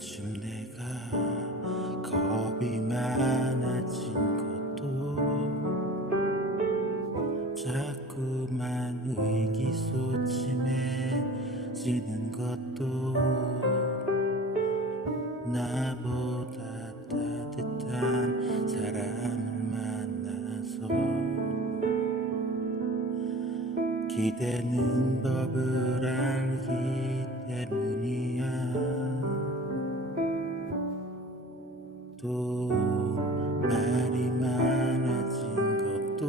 요즘 내가 겁이 많아진 것도 자꾸만 의기소침해지는 것도 나보다 따뜻한 사람을 만나서 기대는 법을 알기 때문이야 또 말이 많아진 것도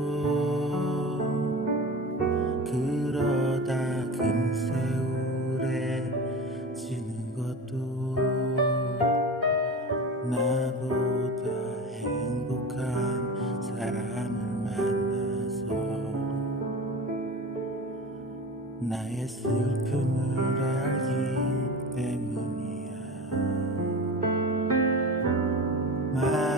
그러다 금세 우울해지는 것도 나보다 행복한 사람을 만나서 나의 슬픔을 알기 때문이야 my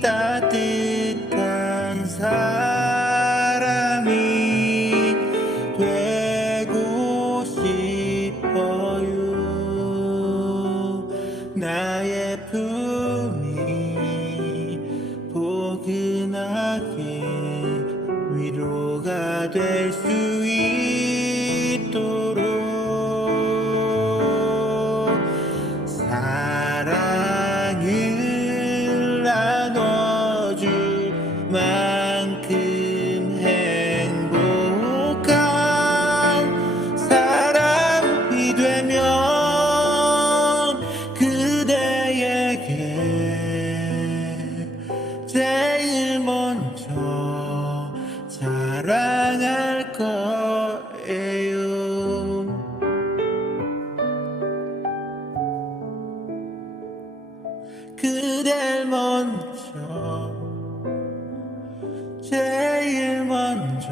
따뜻한 사람이 되고 싶어요. 나의 품이 포근하게 위로가 될수 만큼 행복한 사람이 되면 그대에게 제일 먼저 자랑할 거예요. 그댈 먼저 제